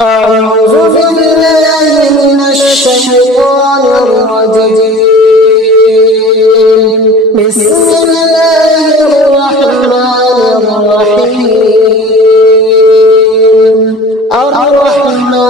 أعوذ بالله من الشيطان الرجيم. بسم الله الرحمن الرحيم. الرحمن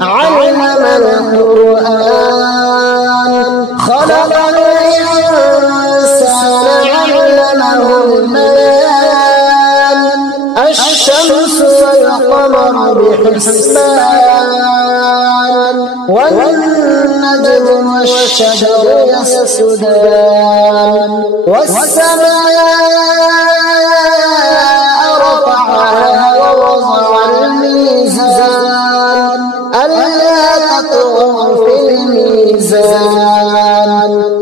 علم القرآن خلق الإنسان علمه البيان. الشمس والقمر بحسبان والنجم والشجر يسجدان والسماء رفعها ووضع الميزان ألا تطغوا في الميزان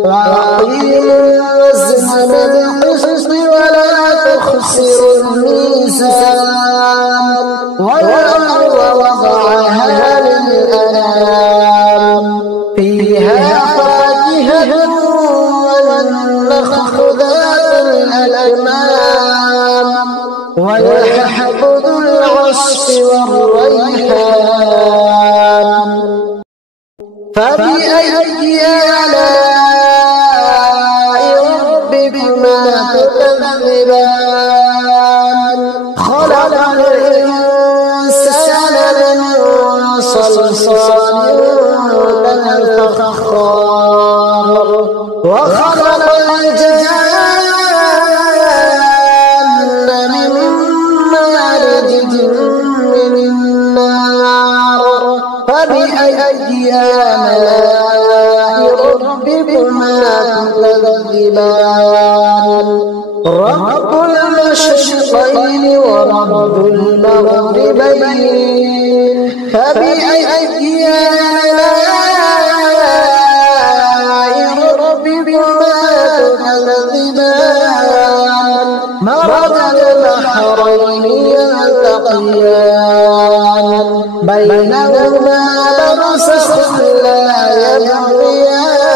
وأقيموا الوزن بالقسط ولا تخسروا الميزان والأرض وضعها للأنام فيها فاكهة والنخل ذات الأكمام والحب ذو العصف والريحان. فبأي آلاء ربكما تكذبان؟ خلق الإنسان من صلصال كالفخار وخلق الجان من مارج من النار. فبأي آلاء ربكما تكذبان؟ رب المشرقين ورب المغربين. فبأي آلاء ربكما تكذبان؟ مرج البحرين يلتقيان بينهما برزخ لا يبغيان.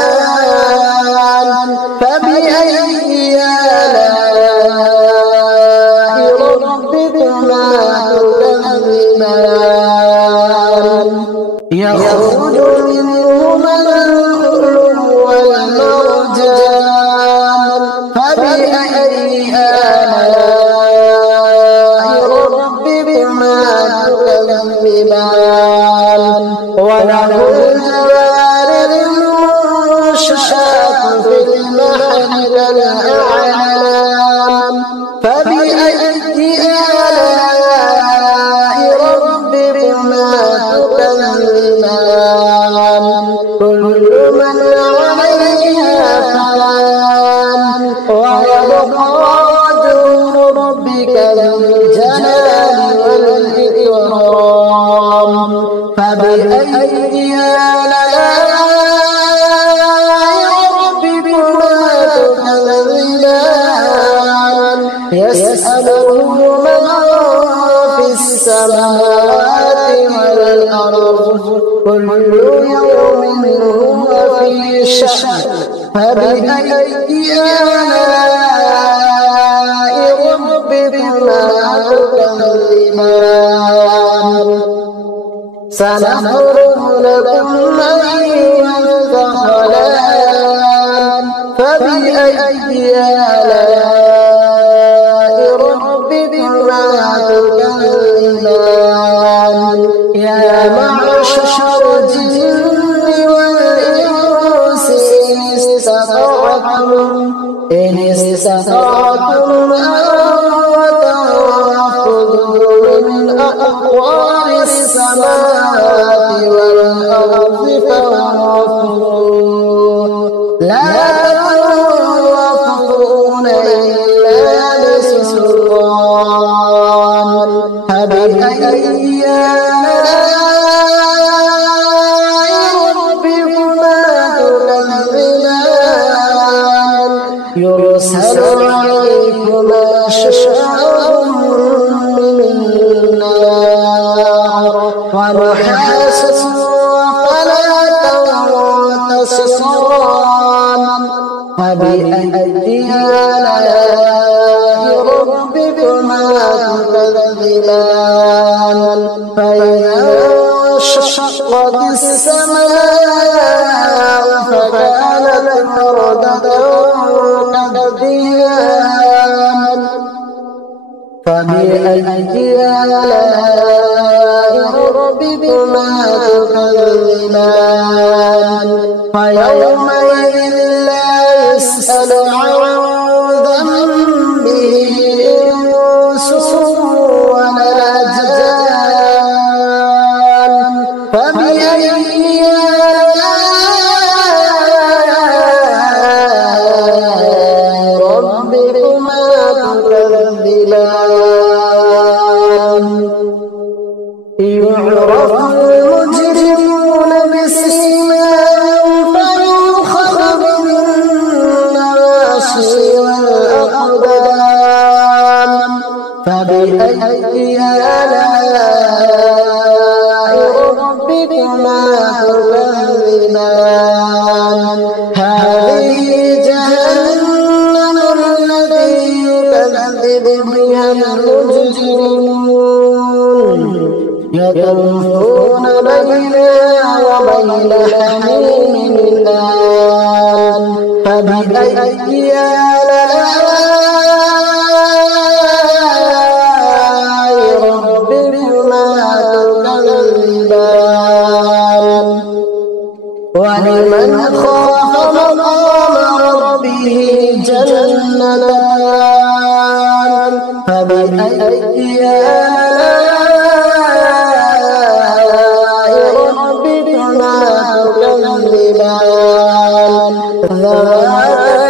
فبأي آلاء ربكما تكذبان؟ يخرج منهما اللؤلؤ والمرجان. فبأي آلاء ربكما تكذبان؟ وله الجوار المنشآت في البحر كالأعلام. فبأي آلاء ربكما تكذبان؟ كل من عليها فان ويبقى وجه ربك ذو الجلال والإكرام. فبأي آلاء ربكما تكذبان؟ يسأله من في السماوات والأرض كل يوم هو في شأن. فبأي آلاء ربكما تكذبان؟ سنفرغ لكم أيها الثقلان. فبأي آلاء ربكما تكذبان؟ يا معشر الجن والإنس إن استطعتم أن تنفذوا من أقطار السماوات والأرض فانفذوا لا تنفذون إلا بسلطان. فبأي آلاء ربكما تكذبان؟ يرسل عليكما شواظ من نار ونحاس فلا تنتصران. فبأي آلاء ربكما تكذبان؟ فإذا انشقت السماء فكانت وردة كالدهان فبأي آلاء ربكما تكذبان فيومئذ لا يسأل عن ذنبه إنس ولا جان فبأي آلاء ربكما تكذبان يعرف المجرمون بسيماهم فيؤخذ بالنواصي والأقدام فبأي آلاء ربكما تكذبان هذه جهنم التي يكذب بها المجرمون يطوفون بينها وبين حميم آن فبأي آلاء ربكما تكذبان ولمن خاف مقام ربه جنتان فبأي آلاء ربكما تكذبان ذواتا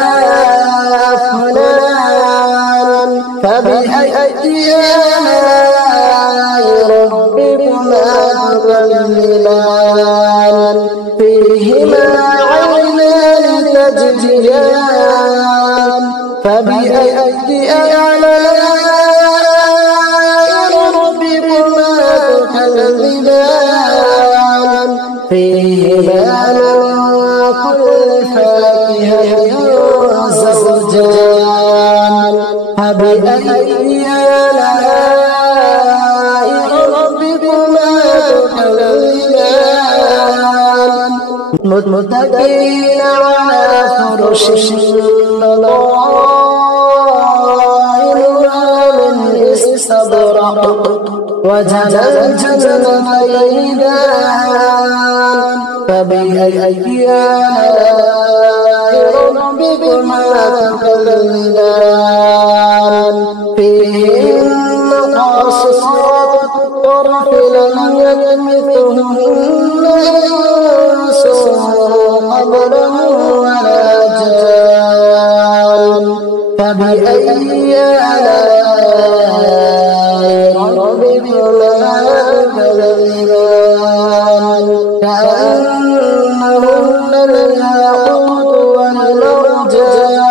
أفنان فبأي آلاء ربكما تكذبان فيهما عينان تجريان فبأي آلاء ربكما تكذبان فيهما من كل فاكهة زوجان فبأي آلاء ربكما تكذبان متكئين على فرش بطائنها من استبرق وجنى الجنتين دان فبأي آلاء ربكما تكذبان فيهن قاصرات الطرف لم يطمثهن إنس قبلهم ولا جان فبأي آلاء ربكما تكذبان كأنهن الياقوت والمرجان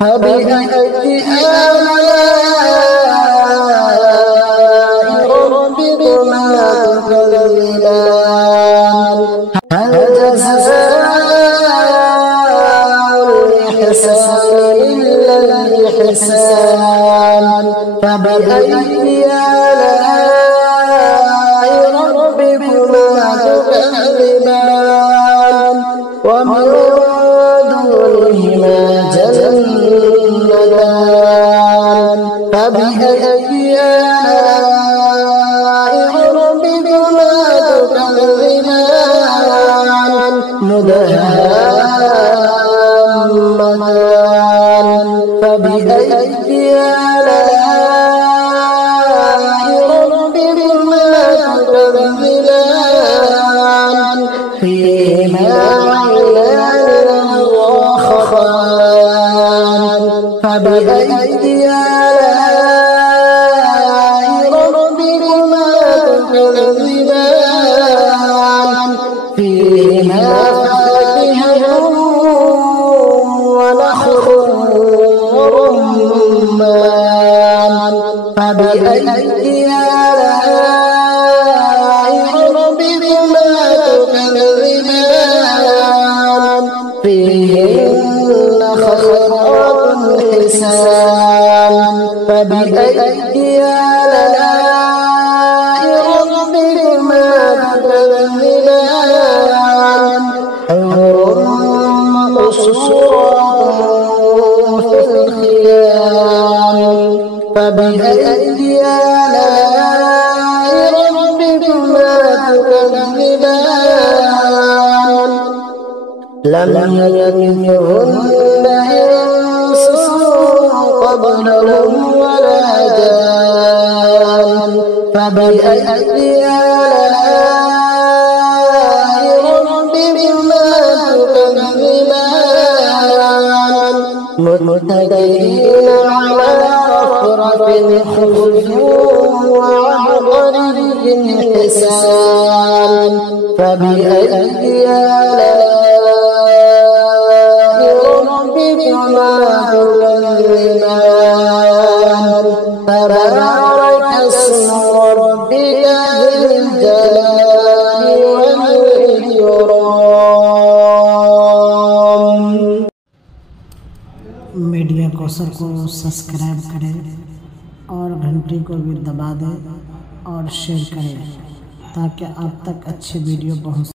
فبأي آلاء ربكما تكذبان هل جزاء الإحسان إلا الإحسان فبأي آلاء ربكما تكذبان ومن دونهما جنتان فبأي آلاء ربكما تكذبان مدهامتان فبأي آلاء ربكما تكذبان فيهما عينان نضاختان فبأي آلاء ربكما تكذبان فيهما فاكهة ونخل ورمان فبأي آلاء ربكما تكذبان فيهن خيرات حسان فبأي آلاء فبأي آلاء ربكما تكذبان لم يطمثهن إنس قبلهم ولا جان فبأي آلاء ربكما تكذبان متكئين على رفرف خضر وعبقري حسان فبأي آلاء ربكما تكذبان تبارك اسم ربك ذي الجلال والإكرام। मीडिया कौशल को सब्सक्राइब करें और घंटी को भी दबा दें और शेयर करें ताकि आप तक अच्छी वीडियो पहुंच